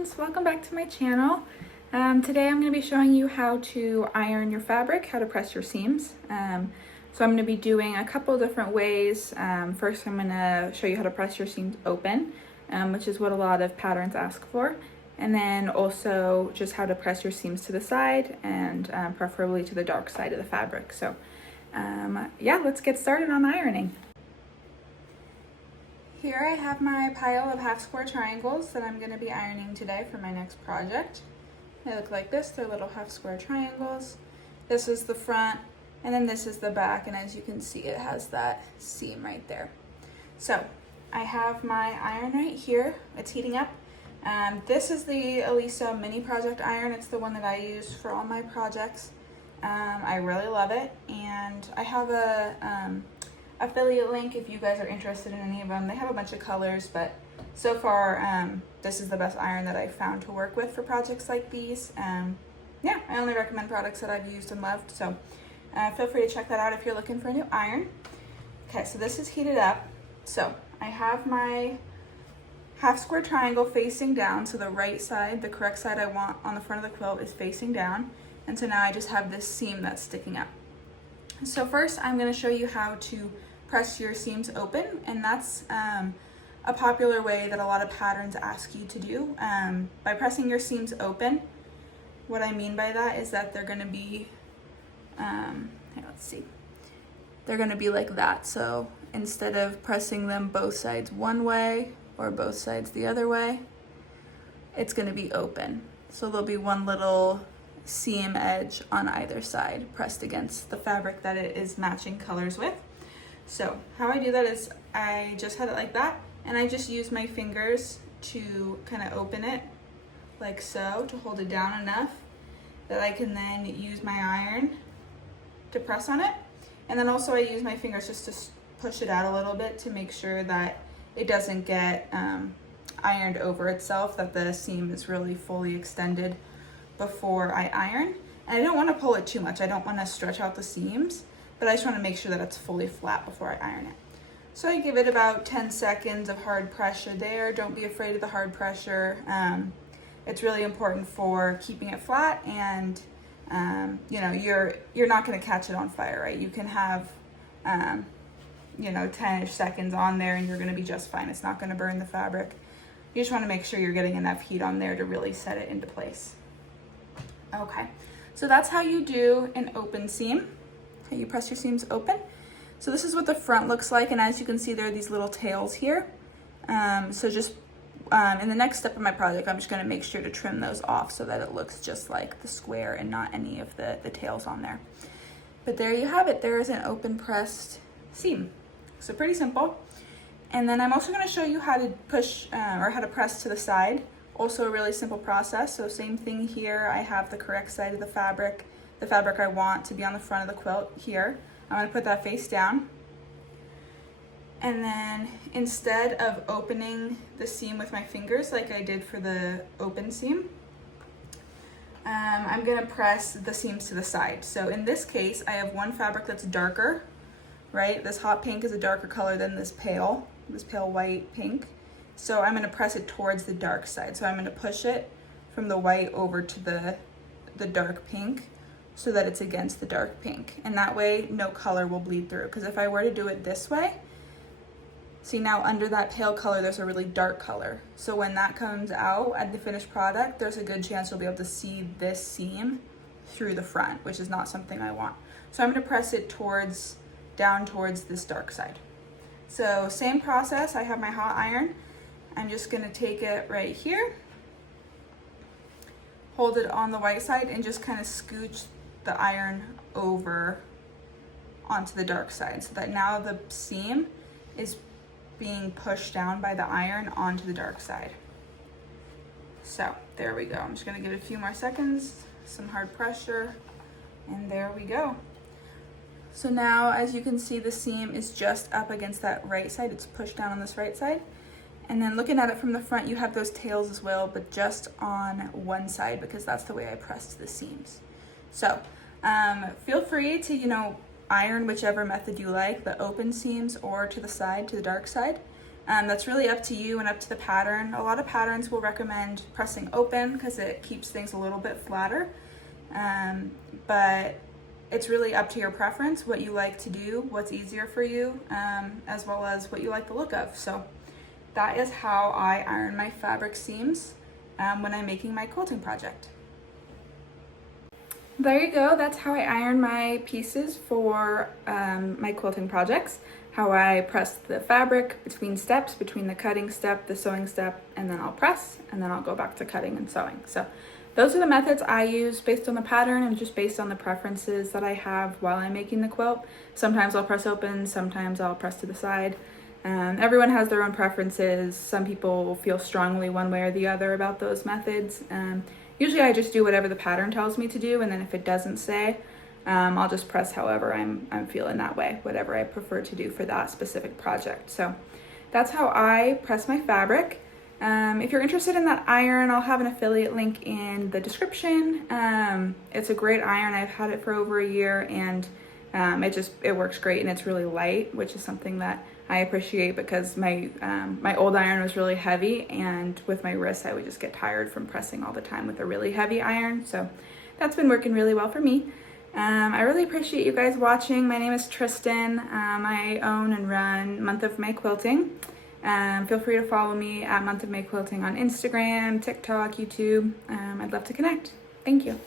friends, welcome back to my channel. Today I'm going to be showing you how to iron your fabric, how to press your seams. So I'm going to be doing a couple different ways. First I'm going to show you how to press your seams open, which is what a lot of patterns ask for. And then also just how to press your seams to the side and preferably to the dark side of the fabric. So yeah, let's get started on ironing. Here I have my pile of half square triangles that I'm going to be ironing today for my next project. They look like this, they're little half square triangles. This is the front and then this is the back, and as you can see it has that seam right there. So I have my iron right here, it's heating up. This is the Elisa mini project iron. It's the one that I use for all my projects. I really love it, and I have a affiliate link if you guys are interested in any of them. They have a bunch of colors, but so far this is the best iron that I've found to work with for projects like these. Yeah, I only recommend products that I've used and loved, so feel free to check that out if you're looking for a new iron. Okay, so this is heated up. So I have my half square triangle facing down, so the right side, the correct side I want on the front of the quilt, is facing down, and so now I just have this seam that's sticking up. So first I'm going to show you how to press your seams open, and that's a popular way that a lot of patterns ask you to do. By pressing your seams open, what I mean by that is that they're going to be, here, let's see, they're going to be like that. So instead of pressing them both sides one way or both sides the other way, it's going to be open. So there'll be one little seam edge on either side pressed against the fabric that it is matching colors with. So how I do that is I just had it like that, and I just use my fingers to kind of open it like so, to hold it down enough that I can then use my iron to press on it. And then also I use my fingers just to push it out a little bit to make sure that it doesn't get ironed over itself, that the seam is really fully extended before I iron. And I don't want to pull it too much. I don't want to stretch out the seams, but I just want to make sure that it's fully flat before I iron it. So I give it about 10 seconds of hard pressure there. Don't be afraid of the hard pressure. It's really important for keeping it flat, and you know, you're not going to catch it on fire, right? You can have you know, 10-ish seconds on there and you're going to be just fine. It's not going to burn the fabric. You just want to make sure you're getting enough heat on there to really set it into place. Okay, so that's how you do an open seam. Okay, you press your seams open. So this is what the front looks like, and as you can see there are these little tails here. So just in the next step of my project, I'm just going to make sure to trim those off so that it looks just like the square and not any of the tails on there. But there you have it. There is an open pressed seam. So pretty simple. And then I'm also going to show you how to push or how to press to the side. Also a really simple process. So same thing here. I have the correct side of the fabric I want to be on the front of the quilt here. I'm going to put that face down. And then instead of opening the seam with my fingers like I did for the open seam, I'm going to press the seams to the side. So in this case, I have one fabric that's darker, right? This hot pink is a darker color than this pale white pink. So I'm going to press it towards the dark side. So I'm going to push it from the white over to the dark pink so that it's against the dark pink. And that way no color will bleed through. Because if I were to do it this way, see now under that pale color there's a really dark color. So when that comes out at the finished product, there's a good chance you'll be able to see this seam through the front, which is not something I want. So I'm going to press it down towards this dark side. So same process, I have my hot iron. I'm just going to take it right here, hold it on the white side, and just kind of scooch the iron over onto the dark side so that now the seam is being pushed down by the iron onto the dark side. So there we go. I'm just going to give it a few more seconds, some hard pressure, and there we go. So now, as you can see, the seam is just up against that right side. It's pushed down on this right side. And then looking at it from the front, you have those tails as well, but just on one side because that's the way I pressed the seams. So feel free to, you know, iron whichever method you like, the open seams or to the side, to the dark side. That's really up to you and up to the pattern. A lot of patterns will recommend pressing open because it keeps things a little bit flatter, but it's really up to your preference, what you like to do, what's easier for you, as well as what you like the look of. So that is how I iron my fabric seams when I'm making my quilting project. There you go, that's how I iron my pieces for my quilting projects. How I press the fabric between steps, between the cutting step, the sewing step, and then I'll press, and then I'll go back to cutting and sewing. So those are the methods I use based on the pattern and just based on the preferences that I have while I'm making the quilt. Sometimes I'll press open, sometimes I'll press to the side. Everyone has their own preferences. Some people feel strongly one way or the other about those methods. Usually I just do whatever the pattern tells me to do, and then if it doesn't say, I'll just press however I'm feeling that way, whatever I prefer to do for that specific project. So that's how I press my fabric. If you're interested in that iron, I'll have an affiliate link in the description. It's a great iron. I've had it for over a year, and it works great, and it's really light, which is something that I appreciate because my old iron was really heavy, and with my wrists I would just get tired from pressing all the time with a really heavy iron. So that's been working really well for me. I really appreciate you guys watching. My name is Tristan. I own and run Month of May Quilting. Feel free to follow me at Month of May Quilting on Instagram, TikTok, YouTube. I'd love to connect. Thank you.